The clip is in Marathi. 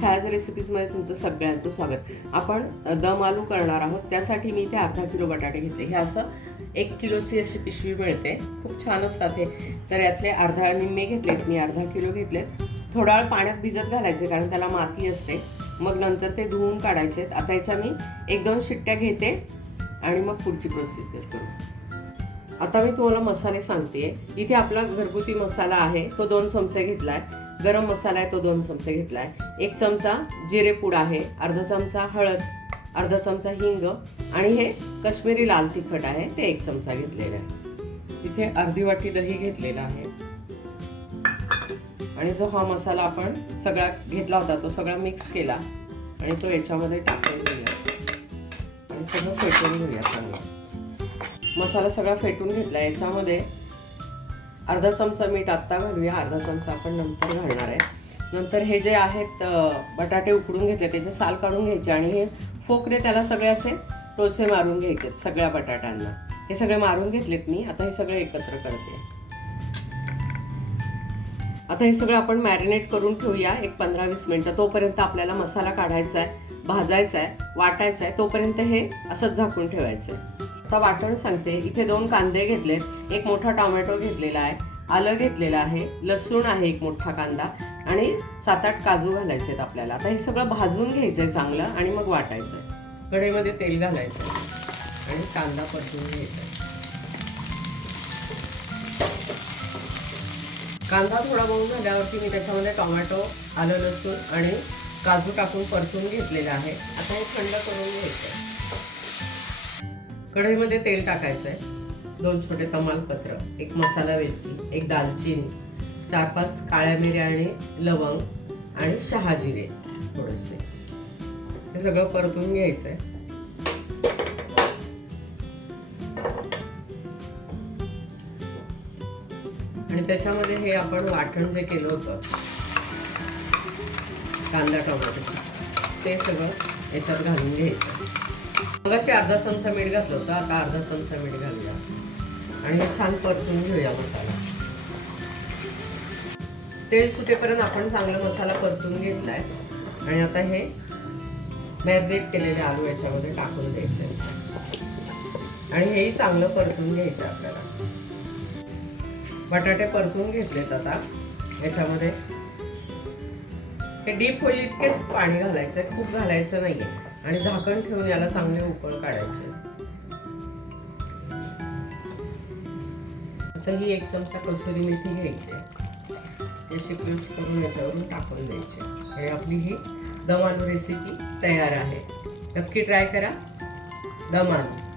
छायाज रेसिपीजमध्ये तुमचं सगळ्यांचं स्वागत. आपण दम आलू करणार आहोत. त्यासाठी मी इथे अर्धा किलो बटाटे घेतले. हे असं एक किलोची अशी पिशवी मिळते. खूप छान असतात हे. तर यातले अर्धा निम्मे घेतलेत मी अर्धा किलो घेतलेत. थोडा वेळ पाण्यात भिजत घालायचे कारण त्याला माती असते. मग नंतर ते धुवून काढायचे आता याच्या मी एक दोन शिट्ट्या घेते. आणि मग पुढची प्रोसिजर करू. आता मी तुम्हाला मसाले सांगते इथे आपला घरगुती मसाला आहे. तो दोन चमचे घेतलाय. गरम मसाला आहे तो दोन चमचे घेतला आहे एक चमचा जिरेपूड आहे अर्धा चमचा हळद अर्धा चमचा हिंग आणि हे कश्मीरी लाल तिखट आहे ते एक चमचा घेतलेला आहे. इथे अर्धी वाटी दही घेतलेला आहे. आणि जो हा मसाला आपण सगळा घेतला होता तो सगळा मिक्स केला आणि तो याच्यामध्ये टाकून घेऊया आणि सगळं फेटून घेऊया चांगला. मसाला सगळा फेटून घेतला याच्यामध्ये अर्धा चमचा मीठ आत्ता घालूया अर्धा चमचा आपण नंतर घालणार आहे. नंतर हे जे आहेत बटाटे उकडून घेतले त्याचे साल काढून घ्यायचे आणि हे फोकने त्याला सगळे असे टोचे मारून घ्यायचे सगळ्या बटाट्यांना. हे सगळे मारून घेतलेत मी आता हे सगळे एकत्र करते. आता हे सगळं आपण मॅरिनेट करून ठेवूया एक पंधरा वीस मिनटं. तोपर्यंत आपल्याला मसाला काढायचा आहे भाजायचा आहे वाटायचा आहे तोपर्यंत हे असंच झाकून ठेवायचं आहे. आता वाटण सांगते. इथे दोन कांदे घेतलेत. एक मोठा टोमॅटो घेतलेला आहे. आलं घेतलेलं आहे. लसूण आहे एक मोठा कांदा. आणि सात आठ काजू घालायचे आहेत आपल्याला. आता हे सगळं भाजून घ्यायचं आहे चांगलं आणि मग वाटायचं आहे कढईमध्ये तेल घालायचं आणि कांदा परतून घ्यायचा आहे. कांदा थोडा मऊ झाल्यावरती मी त्याच्यामध्ये टोमॅटो आलं लसूण आणि काजू टाकून परतून घेतलेलं आहे. आता हे थंड करून घ्यायचं आहे. कढईमध्ये तेल टाकायचं आहे दोन छोटे तमालपत्र एक मसाला वेलची एक दालचिनी चार पाच काळ्या मिऱ्या आणि लवंग आणि शहाजिरे थोडेसे. हे सगळं परतून घ्यायचं आहे आणि त्याच्यामध्ये हे आपण वाटण जे केलं होतं कांदा टोमॅटोचं ते सगळं याच्यात घालून घ्यायचं. मगाशी अर्धा चमचा मीठ घातलं होतं आता अर्धा चमचा मीठ घालूया. आणि हे छान परतून घेऊया मसाला. तेल सुटेपर्यंत आपण चांगला मसाला परतून घेतलाय. आणि आता हे मॅरिनेट केलेले आलू याच्यामध्ये टाकून द्यायचे आणि हेही चांगलं परतून घ्यायचं आपल्याला. बटाटे परतून घेतलेत आता. याच्यामध्ये हे डीप होईल इतकेच पाणी घालायचं खूप घालायचं नाही आणि झाकण ठेवून याला चांगले उकळ काढायचे. आता ही एक चमचा कसुरी मेथी घ्यायची अशी पेस्ट करून याच्यावरून टाकून द्यायची आणि आपली ही दम आलू रेसिपी तयार आहे. नक्की ट्राय करा. दम आलू